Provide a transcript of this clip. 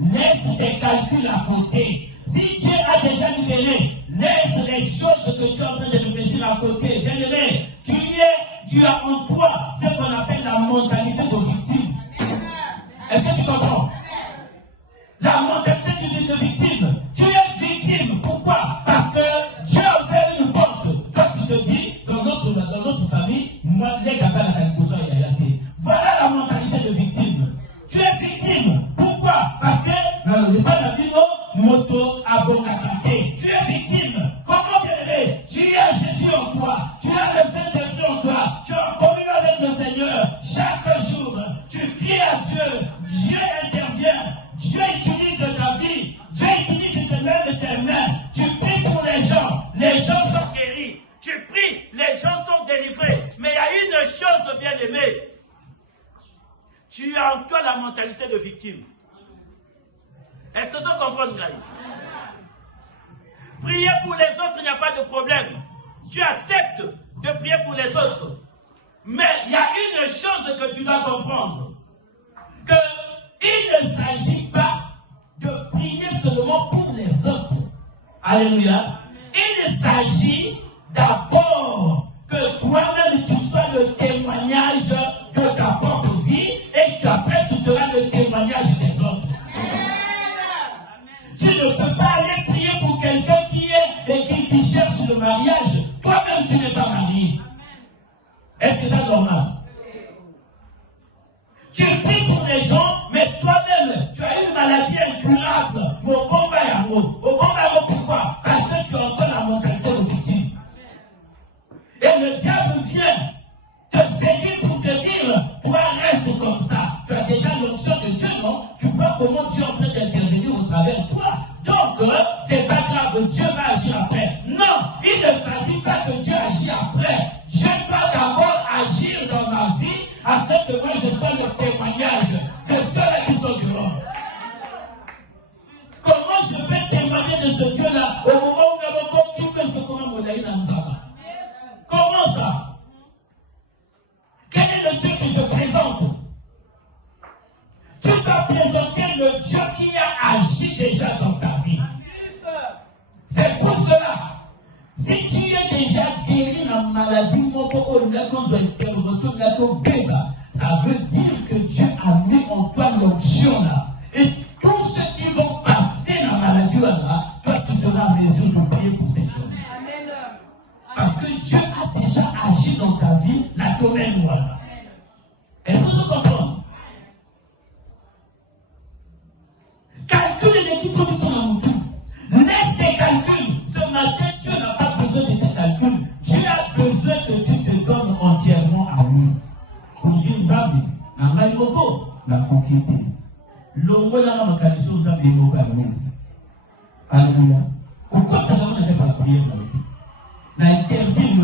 laisse tes calculs à côté. Si Dieu a déjà libéré, laisse les choses que tu es en train de réfléchir à côté. Bien-aimé, tu as en toi ce qu'on appelle la mentalité de victime. Est-ce que tu comprends? La mentalité de victime. Tu es victime. Pourquoi? Parce que Dieu a ouvert une porte. Quand tu te dis, dans notre famille, moi, les gars, la calculaison est réalité. Voilà la mentalité de victime. Tu es victime. Pourquoi? Parce que, dans le pas de moto abonakate. Tu es victime. Comment bien-aimé? Tu as Jésus en toi. Tu as le Saint-Esprit en toi. Tu es en communion avec le Seigneur. Chaque jour, tu cries à Dieu. Dieu intervient. Dieu utilise ta vie. Dieu utilise tes mains. Tu pries pour les gens. Les gens sont guéris. Tu pries. Les gens sont délivrés. Mais il y a une chose, bien-aimé. Tu as en toi la mentalité de victime. Est-ce que tu comprends, Gaï? Prier pour les autres, il n'y a pas de problème. Tu acceptes de prier pour les autres. Mais il y a une chose que tu dois comprendre. Qu'il ne s'agit pas de prier seulement pour les autres. Alléluia. Il s'agit d'abord que toi-même tu sois le témoignage de ta propre vie et qu'après tu seras le témoignage des autres. Tu ne peux pas aller prier pour quelqu'un qui cherche le mariage. Toi-même, tu n'es pas marié. Est-ce que c'est normal? Tu pries pour les gens, mais toi-même, tu as une maladie incurable. Pourquoi? Parce que tu as encore la mentalité de victime. Et le diable vient te séduire pour te dire, toi reste comme ça. Tu as déjà l'onction de Dieu, non? Tu vois comment Dieu est en train d'intervenir au travers de toi. Donc, c'est pas grave, Dieu va agir après. Non, il ne s'agit pas que Dieu agisse après. Je dois d'abord agir dans ma vie afin que moi je sois le témoignage de ceux qui sont dehors. Comment je vais témoigner de ce Dieu-là au moment où nous avons compris ce qu'on a monnaie dans le tabac? Comment ça? Quel est le Dieu que je présente? Tu dois présenter le Dieu qui a agi déjà dans ta vie. C'est pour cela, si tu es déjà guéri dans la maladie, ça veut dire que Dieu a mis en toi l'onction là. Et tous ceux qui vont passer dans la maladie là, toi tu seras en mesure de prier pour ces choses. Parce que Dieu a déjà agi dans ta vie, la domaine voilà. Est-ce que vous comprenez? Calcule les titres qui sont en tout. Laisse tes calculs. Ce matin, Dieu n'a pas besoin de tes calculs. Dieu a besoin que tu te donnes entièrement à lui. Pour dire une femme, la conquête. L'homme là, ma qualité de l'homme. Alléluia. Pourquoi ça n'a pas prié? N'a interdit